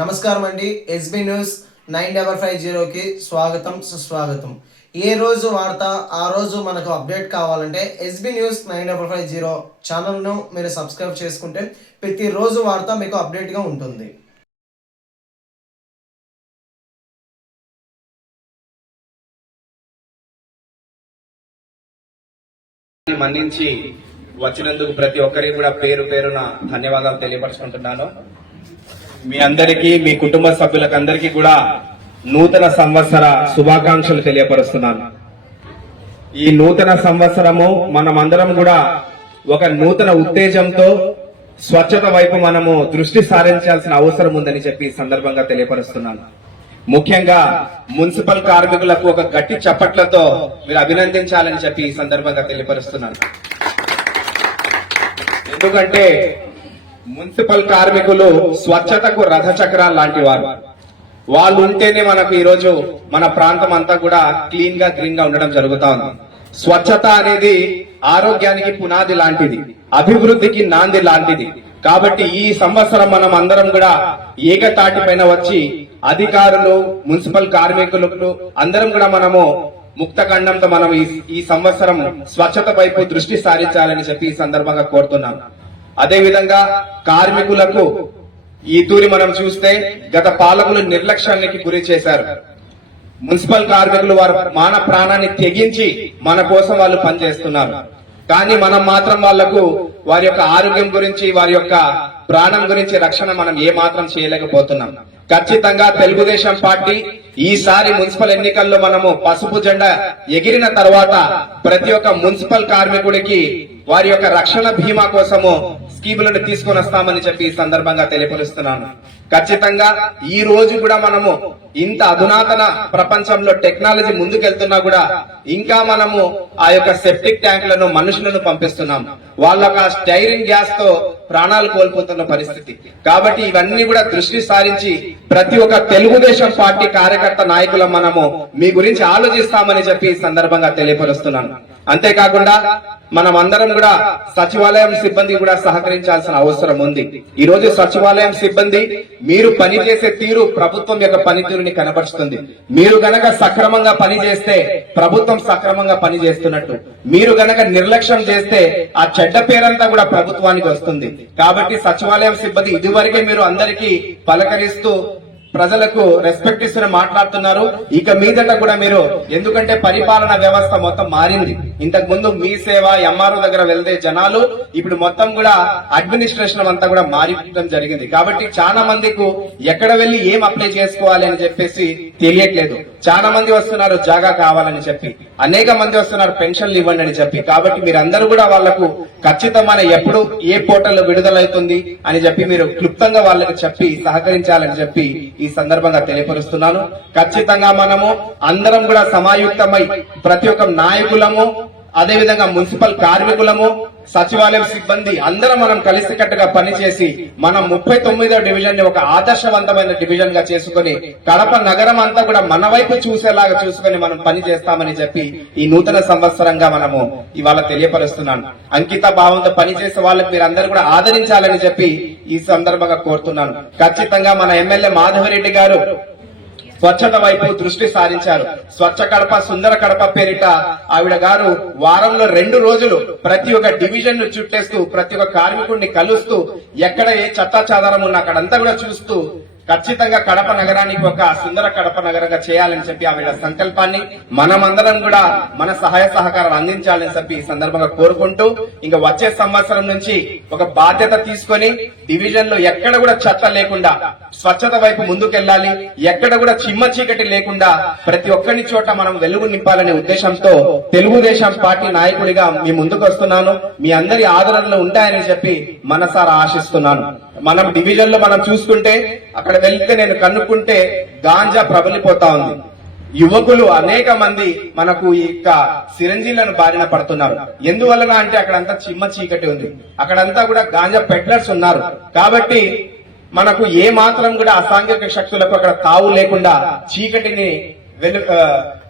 నమస్కారం అండి SB news nine double five జీరోకి స్వాగతం సుస్వాగతం ఏ రోజు వార్త ఆ రోజు మనకు అప్డేట్ కావాలంటే S B news nine double five zero ఛానల్ను మీరు సబ్స్క్రైబ్ చేసుకుంటే ప్రతిరోజు వార్త మీకు అప్డేట్గా ఉంటుంది మన్నించి వచ్చినందుకు ప్రతి ఒక్కరికి కూడా పేరు పేరున ధన్యవాదాలు తెలియపరచుకుంటున్నాను మీ అందరికీ మీ కుటుంబ సభ్యులకు అందరికీ కూడా నూతన సంవత్సర శుభాకాంక్షలు తెలియపరుస్తున్నాను ఈ నూతన సంవత్సరము మనమందరం కూడా ఒక నూతన ఉత్తేజంతో స్వచ్ఛత వైపు మనము దృష్టి సారించాల్సిన అవసరం ఉందని చెప్పి సందర్భంగా తెలియపరుస్తున్నాను ముఖ్యంగా మున్సిపల్ కార్మికులకు ఒక గట్టి చప్పట్లతో మీరు అభినందించాలని చెప్పి ఈ సందర్భంగా తెలియపరుస్తున్నాను ఎందుకంటే మున్సిపల్ కార్మికులు స్వచ్ఛతకు రథ చక్రాలు లాంటి వారు వాళ్ళు ఉంటేనే మనకు ఈరోజు మన ప్రాంతం అంతా కూడా క్లీన్ గా గ్రీన్ గా ఉండడం జరుగుతా ఉంది స్వచ్ఛత అనేది ఆరోగ్యానికి పునాది లాంటిది అభివృద్ధికి నాంది లాంటిది కాబట్టి ఈ సంవత్సరం మనం అందరం కూడా ఏకతాటి పైన వచ్చి అధికారులు మున్సిపల్ కార్మికులు అందరం కూడా మనము ముక్త ఖండంతో మనం ఈ సంవత్సరం స్వచ్ఛత వైపు దృష్టి సారించాలని చెప్పి ఈ సందర్భంగా కోరుతున్నాం అదేవిధంగా కార్మికులకు ఈ తూరి మనం చూస్తే గత పాలకులు నిర్లక్ష్యానికి గురి చేశారు మున్సిపల్ కార్మికులు వారు మాన ప్రాణాన్ని తెగించి మన కోసం వాళ్ళు పనిచేస్తున్నారు కానీ మనం మాత్రం వాళ్లకు వారి యొక్క ఆరోగ్యం గురించి వారి యొక్క ప్రాణం గురించి రక్షణ మనం ఏ మాత్రం చేయలేకపోతున్నాం ఖచ్చితంగా తెలుగుదేశం పార్టీ ఈసారి మున్సిపల్ ఎన్నికల్లో మనము పసుపు జెండా ఎగిరిన తర్వాత ప్రతి ఒక్క మున్సిపల్ కార్మికుడికి వారి యొక్క రక్షణ బీమా కోసము స్కీములను తీసుకొని వస్తామని చెప్పి ఈ సందర్భంగా తెలియపరుస్తున్నాను ఖచ్చితంగా ఈ రోజు కూడా మనము ఇంత అధునాతన ప్రపంచంలో టెక్నాలజీ ముందుకెళ్తున్నా కూడా ఇంకా మనము ఆ యొక్క సెప్టిక్ ట్యాంకులను మనుషులను పంపిస్తున్నాం వాళ్ళ స్టైరింగ్ గ్యాస్ తో ప్రాణాలు కోల్పోతున్న పరిస్థితి కాబట్టి ఇవన్నీ కూడా దృష్టి సారించి ప్రతి ఒక్క తెలుగుదేశం పార్టీ కార్యకర్త నాయకుల మనము మీ గురించి ఆలోచిస్తామని చెప్పి ఈ సందర్భంగా తెలియపరుస్తున్నాను అంతేకాకుండా మనం అందరం కూడా సచివాలయం సిబ్బంది కూడా సహకరించాల్సిన అవసరం ఉంది ఈ రోజు సచివాలయం సిబ్బంది మీరు పనిచేసే తీరు ప్రభుత్వం యొక్క పనితీరుని కనబరుస్తుంది మీరు గనక సక్రమంగా పనిచేస్తే ప్రభుత్వం సక్రమంగా పనిచేస్తున్నట్టు మీరు గనక నిర్లక్ష్యం చేస్తే ఆ చెడ్డ పేరంతా కూడా ప్రభుత్వానికి వస్తుంది కాబట్టి సచివాలయం సిబ్బంది ఇదివరకే మీరు అందరికీ పలకరిస్తూ ప్రజలకు రెస్పెక్ట్ ఇస్తూనే మాట్లాడుతున్నారు ఇక మీదట కూడా మీరు ఎందుకంటే పరిపాలన వ్యవస్థ మొత్తం మారింది ఇంతకు ముందు మీ సేవ ఎంఆర్ఓ దగ్గర వెళ్తే జనాలు ఇప్పుడు మొత్తం కూడా అడ్మినిస్ట్రేషన్ అంతా కూడా మారిపోవడం జరిగింది కాబట్టి చాలా మందికి ఎక్కడ వెళ్ళి ఏం అప్లై చేసుకోవాలి అని చెప్పేసి తెలియట్లేదు చాలా మంది వస్తున్నారు జాగా కావాలని చెప్పి అనేక మంది వస్తున్నారు పెన్షన్లు ఇవ్వండి అని చెప్పి కాబట్టి మీరందరూ కూడా వాళ్లకు ఖచ్చితమైన ఎప్పుడు ఏ పోర్టల్ విడుదలవుతుంది అని చెప్పి మీరు క్లుప్తంగా వాళ్ళకి చెప్పి సహకరించాలని చెప్పి ఈ సందర్భంగా తెలియపరుస్తున్నాను ఖచ్చితంగా మనము అందరం కూడా సమాయుక్తమై ప్రతి ఒక్క నాయకులము అదేవిధంగా మున్సిపల్ కార్మికులము సచివాలయం సిబ్బంది అందరం మనం కలిసికట్టుగా పనిచేసి మనం ముప్పై తొమ్మిదో డివిజన్ ని ఒక ఆదర్శవంతమైన డివిజన్ గా చేసుకుని కడప నగరం అంతా కూడా మన వైపు చూసేలాగా చూసుకుని మనం పని చేస్తామని చెప్పి ఈ నూతన సంవత్సరంగా మనము ఇవాళ తెలియపరుస్తున్నాను అంకిత భావంతో పనిచేసే వాళ్ళకి మీరందరూ కూడా ఆదరించాలని చెప్పి ఈ సందర్భంగా కోరుతున్నాను ఖచ్చితంగా మన ఎమ్మెల్యే మాధవరెడ్డి గారు స్వచ్ఛత వైపు దృష్టి సారించారు స్వచ్ఛ కడప సుందర కడప పేరిట ఆవిడ గారు వారంలో రెండు రోజులు ప్రతి ఒక్క డివిజన్ ను చుట్టేస్తూ ప్రతి ఒక్క కార్మికుడిని కలుస్తూ ఎక్కడ ఏ చెత్తాచాదారం ఉన్నా అక్కడంతా కూడా చూస్తూ ఖచ్చితంగా కడప నగరానికి ఒక సుందర కడప నగరంగా చేయాలని చెప్పి ఆవిడ సంకల్పాన్ని మనమందరం కూడా మన సహాయ సహకారాలు అందించాలని చెప్పి ఈ సందర్భంగా కోరుకుంటూ ఇంకా వచ్చే సంవత్సరం నుంచి ఒక బాధ్యత తీసుకొని డివిజన్ లో ఎక్కడ కూడా చెత్త లేకుండా స్వచ్ఛత వైపు ముందుకెళ్లాలి ఎక్కడ కూడా చిమ్మ చీకటి లేకుండా ప్రతి ఒక్కరి చోట మనం వెలుగు నింపాలనే ఉద్దేశంతో తెలుగుదేశం పార్టీ నాయకుడిగా మీ ముందుకు వస్తున్నాను మీ అందరి ఆదరణలో ఉంటాయని చెప్పి మనసారా ఆశిస్తున్నాను మనం డివిజన్ లో మనం చూసుకుంటే అక్కడ అక్కడ వెళ్తే నేను కన్నుకుంటే గాంజా ప్రబలిపోతా ఉంది యువకులు అనేక మంది మనకు ఈ యొక్క సిరంజీలను బారిన పడుతున్నారు ఎందువల్ల అంటే అక్కడంతా చిమ్మ చీకటి ఉంది అక్కడంతా కూడా గాంజా పెట్లర్స్ ఉన్నారు కాబట్టి మనకు ఏ మాత్రం కూడా అసాంఘిక శక్తులకు అక్కడ తావు లేకుండా చీకటిని వెలు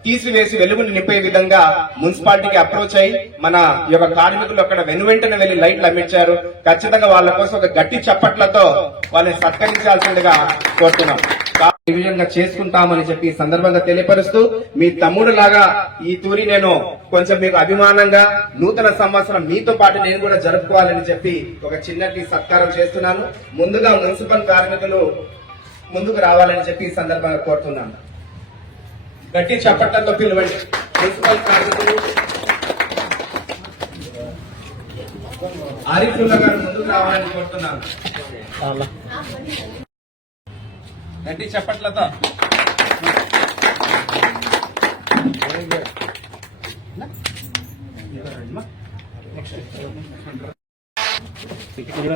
తీసివేసి వెలుగుని నింపే విధంగా మున్సిపాలిటీకి అప్రోచ్ అయ్యి మన యొక్క కార్మికులు అక్కడ వెనువెంటనే వెళ్లి లైట్లు అమ్మించారు ఖచ్చితంగా వాళ్ళ కోసం ఒక గట్టి చప్పట్లతో వాళ్ళని సత్కరించాల్సిందిగా కోరుతున్నాం ఈ విధంగా చేసుకుంటామని చెప్పి సందర్భంగా తెలియపరుస్తూ మీ తమ్ముడు లాగా ఈ తూరి నేను కొంచెం మీకు అభిమానంగా నూతన సంవత్సరం మీతో పాటు నేను కూడా జరుపుకోవాలని చెప్పి ఒక చిన్నటి సత్కారం చేస్తున్నాను ముందుగా మున్సిపల్ కార్మికులు ముందుకు రావాలని చెప్పి ఈ సందర్భంగా కోరుతున్నాను గట్టి చప్పట్లతో పిలవండి మున్సిపల్ కార్మికులు ఆరిఫుల్లా గారు ముందుకు రావాలని కోరుతున్నాను గట్టి చప్పట్లతో కెమెరా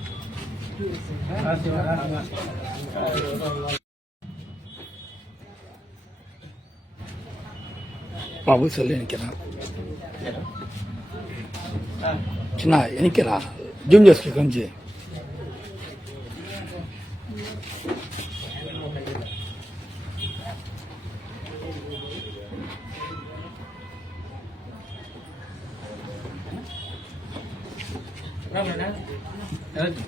ബാബു ചൊല്ലി എനിക്കടാ ചിന്ന എനിക്കടാ ജും ജോസ്കി കഞ്ചി Gracias.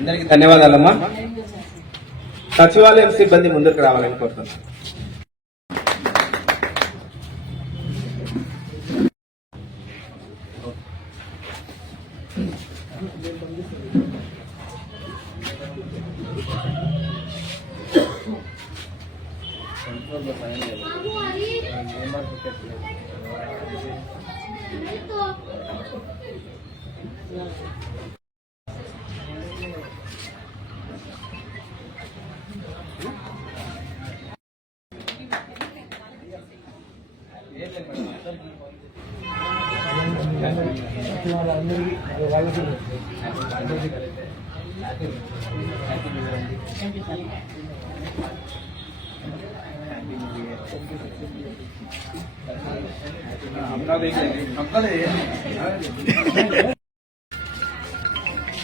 అందరికీ ధన్యవాదాలమ్మా సచివాలయం సిబ్బంది ముందుకు రావాలని కోరుతున్నాను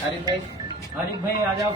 अरे भाई आरिफ भाई आ जाओ